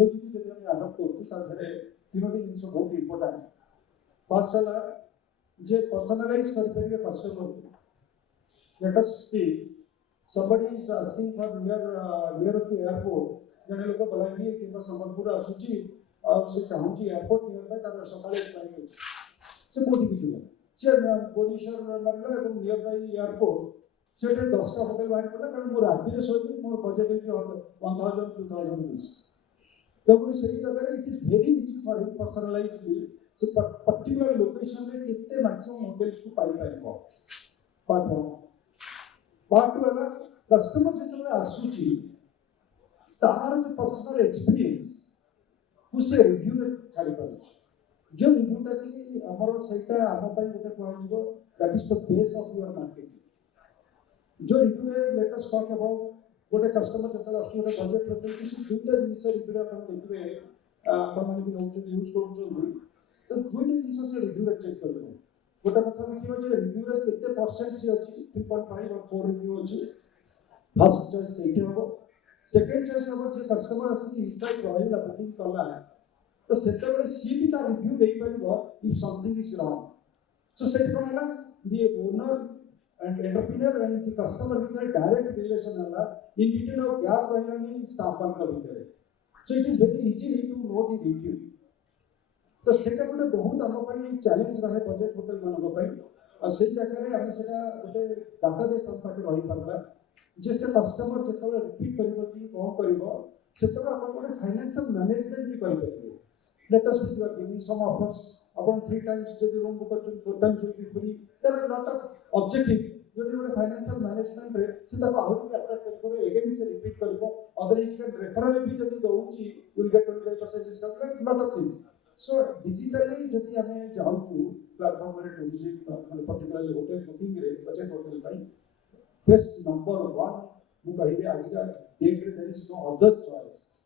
technology जब हम adopt करछु ताधरे तीनोटी जिनिस बहुत इंपोर्टेंट फर्स्ट हला जे पर्सनलाइज कर परिबे customer let us see somebody is asking for near to airport जने लोक बलांगीर किंबा संबलपुर आसुची और से चाहूची एयरपोर्ट नियर बाय तार सकाळे पाइबे से कोठी किछु से भुवनेश्वर मारला एवं नियर बाय एयरपोर्ट सेटे 10 टा होटल बाहर पड़ा कारण मोर राति रे सोई मोर बजट इज 1000 2000 रुपीस तब सही जगह रे it is very easy for him personally से पर्टिकुलर लोकेशन रे कितने मैक्सिमम होटल्स को पाई पाइबो पार्ट 1 पार्ट 2 वाला कस्टमर जेतबे आसुची तार जो पर्सनल एक्सपीरियंस उसे रिव्यू रे छाड़ी पारुछ जो रिव्यू टा की हमर सेटा हम पई गोटे कहै जबो that is the base of your marketing जो रिव्यू रे लेट अस टॉक अबाउट गोटे कस्टमर जेतले आसु गोटे बजट प्रति किसी दुटा जिंस रिव्यू रे अपन देखबे अपन माने भी नउछु यूज करूछु तो दुटा जिंस से रिव्यू रे चेक करबे गोटे कथा देखिबो जे रिव्यू रे केते परसेंट से अछि 3.5 और 4 रिव्यू अछि फर्स्ट चॉइस सेटे होबो सेकंड चॉइस होबो जे कस्टमर आसी इनसाइड रहिला बुकिंग करला तो सेटे बे सी भी ता रिव्यू देई परिबो if something is wrong so सेट कोनला the owner and entrepreneur and the customer with direct relation हला इन बिटवीन ऑफ गैप रहलानी स्टाफ वन का भीतर so it is very easy to know the review तो सेटा गोटे बहुत हम पई चैलेंज रहे बजट होटल मानक पई और से जगह रे हम सेटा गोटे डाटाबेस हम पाके रही परला जैसे कस्टमर जेतबे रिपीट करबो कि कोन करबो सेतबे अपन गोटे फाइनेंशियल मैनेजमेंट भी करि परिबे let us you are giving some offers अपन 3 टाइम्स जदि रूम बुक करछु 4 times will be free there are lot of objective जोटी गोटे फाइनेंशियल मैनेजमेंट रे से तको आउट भी अट्रैक्ट करिबो अगेन से रिपीट करबो अदरवाइज के रेफरल भी जदि दउची you will get 25% discount lot of things so digitally जदि हमें जाउछु प्लेटफॉर्म रे टूरिज्म माने पर्टिकुलरली होटल बुकिंग रे बजट होटल भाई बेस्ट नंबर 1 मु कहिबे आज का डेट रे there is no other choice